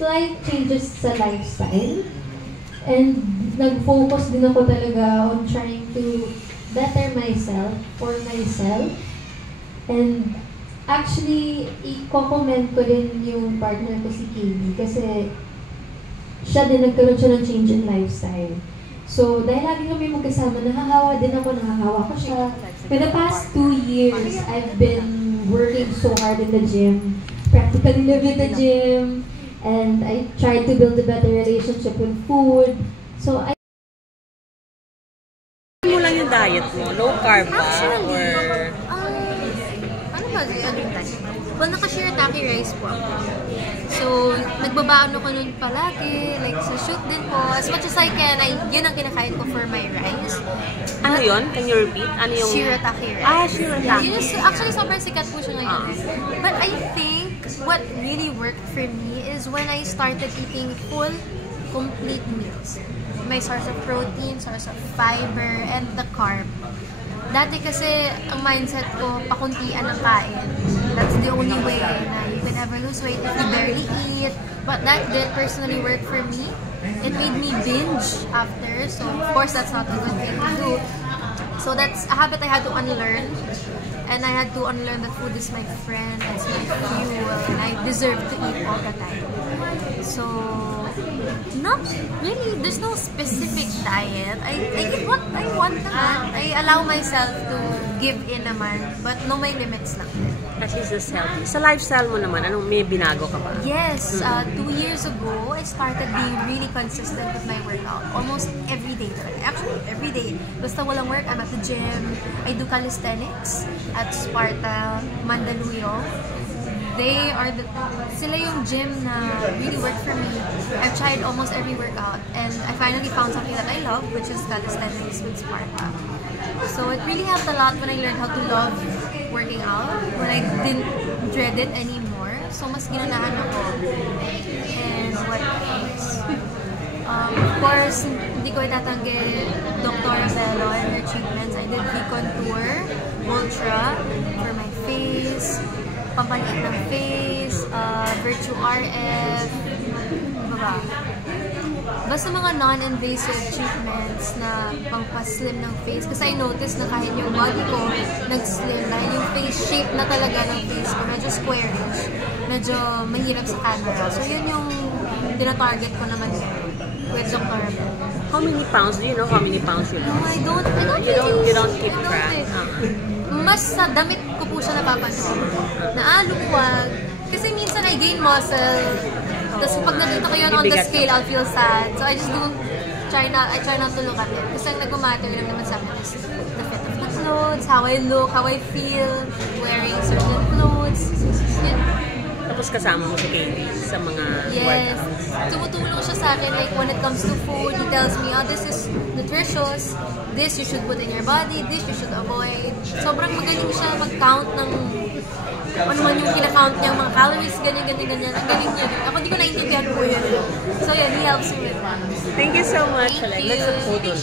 slight changes sa lifestyle. And nag-focus din ako talaga on trying to better myself, for myself. And actually, i-comment ko din yung partner ko si Katie kasi siya din nagkaroon siya ng change in lifestyle. So, dahil lagi kami magkasama, nahahawa din ako, nahahawa ko siya. For the past 2 years, I've been working so hard in the gym, practically live in the gym, and I tried to build a better relationship with food. So, Ano lang yung diet mo? Low carb ba? Or... ano ba yung diet? Well, naka-shirataki rice po ako. So, nagbabaon ako nun palagi, like sa shoot din po. As much as I can, yun ang kinakain ko for my rice. Ano yun? Can you repeat? Ano yung... Shirataki rice. Shirataki. Yun is, actually, sobrang sikat po siya ngayon. But I think what really worked for me is when I started eating full, complete meals. May source of protein, source of fiber, and the carb. Dati kasi, ang mindset ko, pakuntian ang kain. That's the only way na you can ever lose weight if you barely eat. But that did personally work for me. It made me binge after. So, of course, that's not a good thing to do. So, that's a habit I had to unlearn. And I had to unlearn that food is my friend, it's my fuel, and I deserve to eat all the time. So, not really, there's no specific diet. I eat what I want naman. I allow myself to give in naman, but no may limits lang. At least it's healthy. Sa lifestyle mo naman, anong may binago ka ba? Yes, 2 years ago, I started being really consistent with my workout. Almost every day talaga. Actually, every day. Basta walang work, I'm at the gym. I do calisthenics at Sparta, Mandaluyong. Sila yung gym na really worked for me. I've tried almost every workout and I finally found something that I love, which is calisthenics with Sparta. So it really helped a lot when I learned how to love working out, when I didn't dread it anymore. So mas ginanahan ako. And what else? Of course, hindi ko itatanggi Dr. Bello and her treatments. I did V-Contour, Ultra for my face, pampaliit ng face, Virtue RF, ano ba? Basta mga non-invasive treatments na pampaslim ng face. Kasi I noticed na kahit yung body ko nag-slim dahil yung face shape na talaga ng face ko, medyo squarish. Medyo mahirap sa camera. So yun yung tina-target ko naman with Dr. Abel. How many pounds? Do you know how many pounds you No, lost? I don't You don't keep track? Mas sa damit ko po siya napapansin. Naaluwag. Kasi minsan I gain muscle. Tapos pag nakita ko yun on the scale, I'll feel sad. So I just don't try not to look at it. Kasi ang nag-matter lang naman sa akin is the fit of the clothes, how I look, how I feel, wearing certain clothes. Yun. Tapos kasama mo si Katie sa mga workouts. Tumutulong siya sa akin. Like when it comes to food, he tells me, oh, this is nutritious. This you should put in your body. This you should avoid. Sobrang magaling siya mag-count ng ano man yung kinakount niya, mga calories, ganyan. Ang galing niya. Ako hindi ko naintindihan po yun. So yeah, he helps me with that. Thank you so much. Thank you.